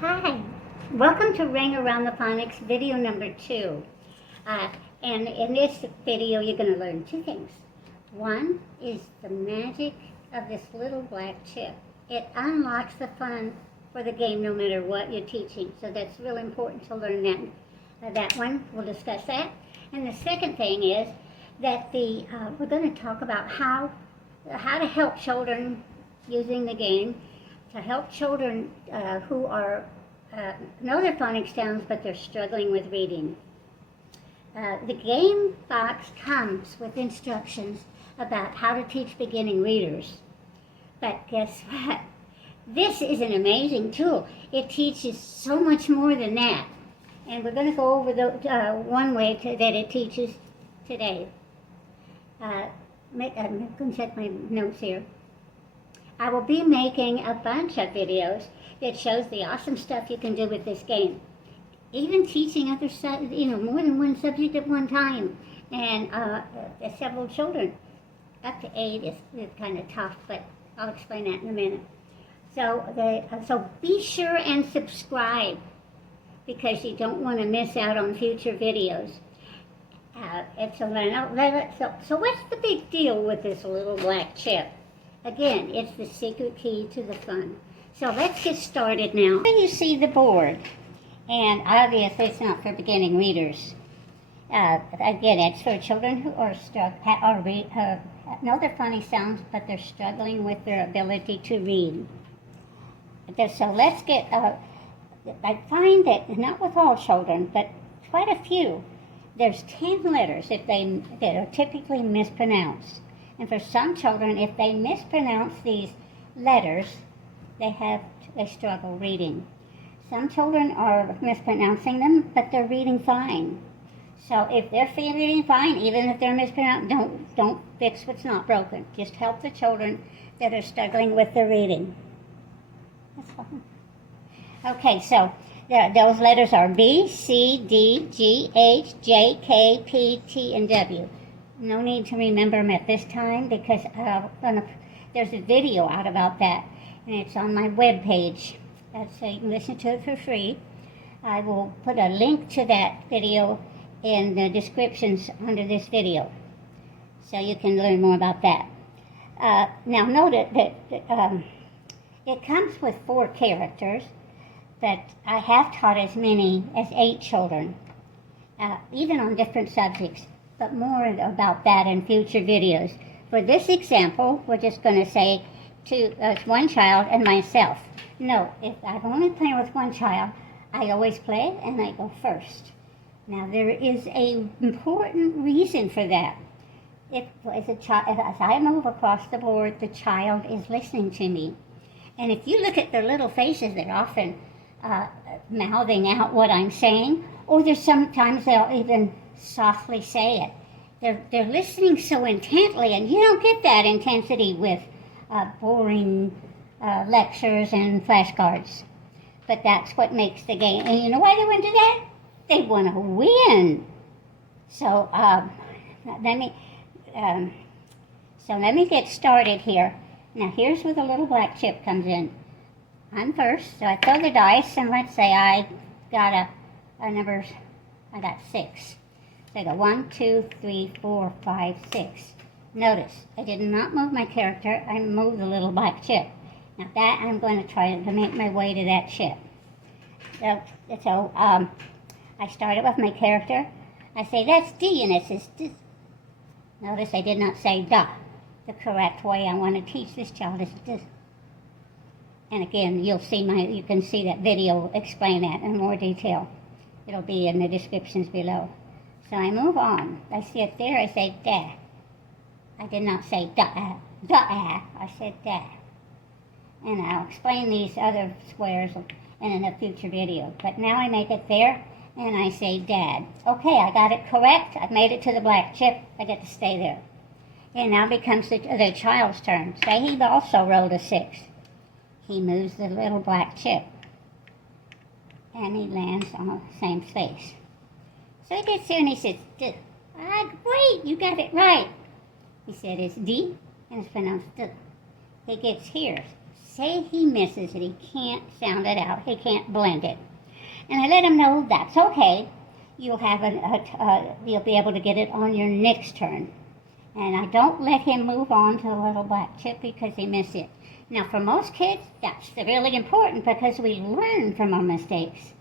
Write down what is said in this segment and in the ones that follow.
Hi, welcome to Around The Phonics video number 2. And in this video you're going to learn two things. One is the magic of this little black chip. It unlocks the fun for the game no matter what you're teaching. So that's really important to learn that one. We'll discuss that. And the second thing is that we're going to talk about how to help children using the game, to help children who are know their phonics sounds but they're struggling with reading. The game box comes with instructions about how to teach beginning readers. But guess what? This is an amazing tool. It teaches so much more than that. And we're going to go over one way that it teaches today. I'm going to check my notes here. I will be making a bunch of videos that shows the awesome stuff you can do with this game. Even teaching other more than one subject at one time, and several children. Up to 8 is kind of tough, but I'll explain that in a minute. So be sure and subscribe, because you don't want to miss out on future videos. So what's the big deal with this little black chip? Again, it's the secret key to the fun. So let's get started now. When you see the board, and obviously it's not for beginning readers. Again, it's for children who are know their funny sounds, but they're struggling with their ability to read. So let's get, I find that, not with all children, but quite a few, there's 10 letters that are typically mispronounced. And for some children, if they mispronounce these letters, they struggle reading. Some children are mispronouncing them, but they're reading fine. So if they're reading fine, even if they're mispronounced, don't fix what's not broken. Just help the children that are struggling with their reading. That's fine. Okay, so those letters are B, C, D, G, H, J, K, P, T, and W. No need to remember them at this time, because there's a video out about that, and it's on my webpage, so you can listen to it for free. I will put a link to that video in the descriptions under this video, so you can learn more about that. Now note that it comes with 4 characters, but I have taught as many as 8 children, even on different subjects. But more about that in future videos. For this example, we're just going to say to one child and myself. No, if I'm only playing with one child, I always play and I go first. Now there is an important reason for that. As I move across the board, the child is listening to me. And if you look at their little faces, they're often mouthing out what I'm saying, or there's sometimes they'll even softly say it. They're listening so intently, and you don't get that intensity with boring lectures and flashcards. But that's what makes the game. And you know why they want to do that? They want to win. So let me get started here. Now here's where the little black chip comes in. I'm first, so I throw the dice, and let's say I got I got 6. So I go 1, 2, 3, 4, 5, 6. Notice, I did not move my character, I moved the little black chip. Now that I'm going to try to make my way to that chip. So I started with my character. I say, that's D, and it says D. Notice I did not say da. The correct way I want to teach this child is D. And again, you can see that video explain that in more detail. It'll be in the descriptions below. So I move on. I see it there, I say da. I did not say da, I said da. And I'll explain these other squares in a future video. But now I make it there, and I say dad. Okay, I got it correct. I've made it to the black chip. I get to stay there. And now becomes the child's turn. Say he also rolled a 6. He moves the little black chip, and he lands on the same space. So he gets here and he says, D. Great, you got it right. He said it's D, and it's pronounced D. He gets here, say he misses it, he can't sound it out, he can't blend it. And I let him know that's okay. You'll you'll be able to get it on your next turn. And I don't let him move on to the little black chip because he missed it. Now, for most kids, that's really important because we learn from our mistakes.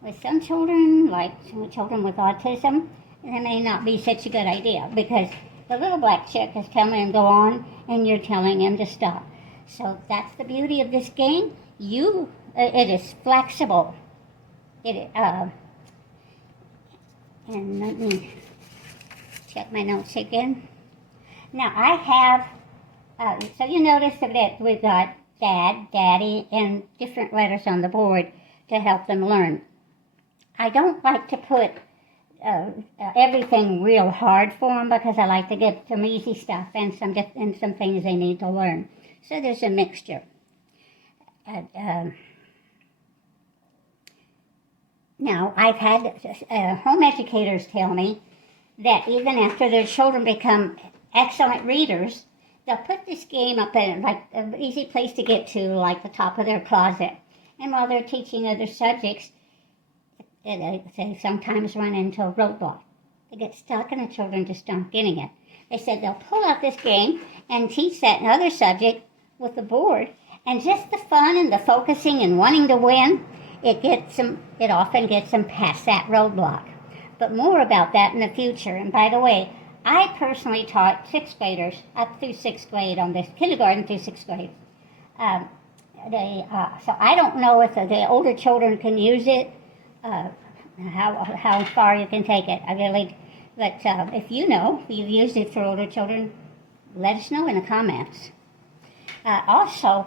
With some children, like children with autism, that may not be such a good idea because the little black chip is telling him to go on and you're telling him to stop. So that's the beauty of this game. It is flexible. And let me check my notes again. Now I have, so you notice that we've got Dad, Daddy, and different letters on the board to help them learn. I don't like to put everything real hard for them because I like to get some easy stuff and some things they need to learn. So there's a mixture. Now, I've had home educators tell me that even after their children become excellent readers, they'll put this game up in like an easy place to get to, like the top of their closet. And while they're teaching other subjects, they sometimes run into a roadblock. They get stuck and the children just aren't getting it. They said they'll pull out this game and teach that other subject with the board, and just the fun and the focusing and wanting to win, it often gets them past that roadblock. But more about that in the future. And by the way, I personally taught sixth graders up through sixth grade on this, kindergarten through sixth grade. So I don't know if the older children can use it, how far you can take it. But if you've used it for older children, let us know in the comments. Also,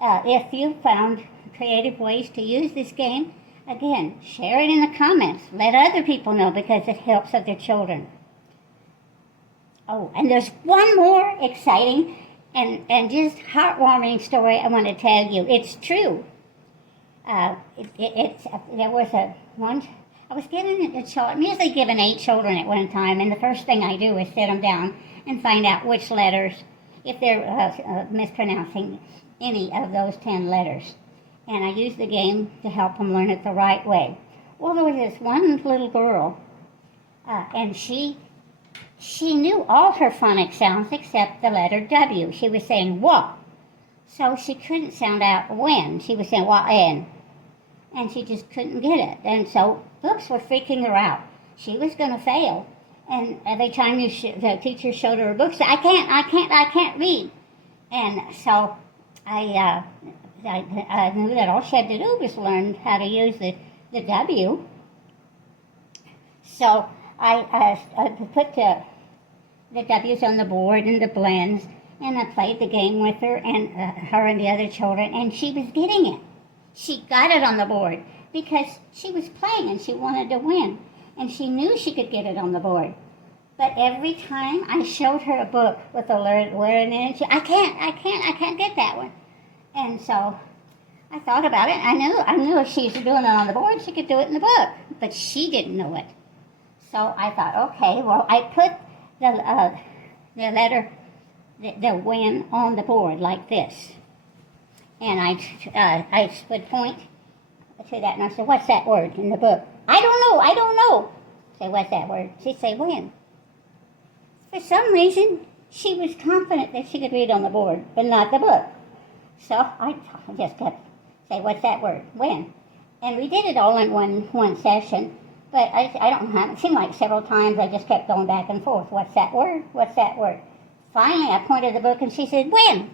if you found creative ways to use this game, again, share it in the comments. Let other people know because it helps other children. Oh, and there's one more exciting and just heartwarming story I want to tell you. It's true. I was given a child. I'm usually given 8 children at one time, and the first thing I do is sit them down and find out which letters, if they're mispronouncing any of those 10 letters. And I use the game to help them learn it the right way. Well, there was this one little girl, and she knew all her phonic sounds except the letter W. She was saying "wa," so she couldn't sound out when. She was saying "wa-en," and she just couldn't get it. And so books were freaking her out. She was going to fail. And every time the teacher showed her a book, she said, I can't read. And so I knew that all she had to do was learn how to use the W. So I put the W's on the board and the blends, and I played the game with her and her and the other children, and she was getting it. She got it on the board because she was playing and she wanted to win, and she knew she could get it on the board. But every time I showed her a book with a word in it, I can't get that one. And so I thought about it. I knew if she was doing it on the board, she could do it in the book, but she didn't know it. So I thought, okay, well, I put the letter, the win on the board like this. And I would point to that, and I said, what's that word in the book? I don't know. Say, what's that word? She'd say, win. For some reason, she was confident that she could read on the board, but not the book. So I just kept say, what's that word? Win. And we did it all in one session, but I don't know, it seemed like several times I just kept going back and forth. What's that word? What's that word? Finally, I pointed the book and she said, win.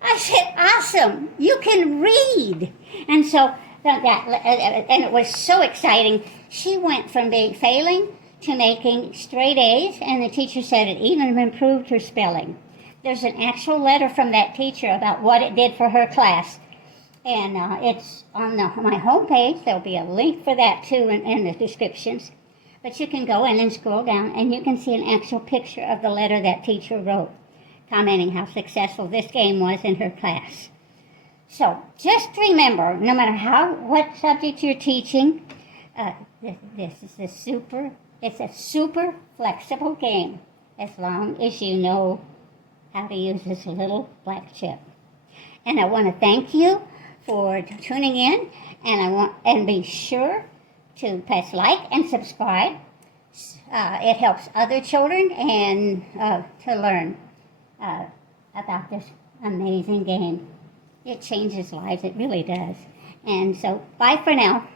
I said, awesome, you can read. And so, and it was so exciting. She went from failing to making straight A's, and the teacher said it even improved her spelling. There's an actual letter from that teacher about what it did for her class. And it's on my homepage. There'll be a link for that too in the descriptions. But you can go in and scroll down and you can see an actual picture of the letter that teacher wrote, commenting how successful this game was in her class. So just remember, no matter what subject you're teaching, it's a super flexible game as long as you know how to use this little black chip. And I want to thank you for tuning in, and be sure to press like and subscribe. It helps other children and to learn about this amazing game. It changes lives, it really does. And so, bye for now.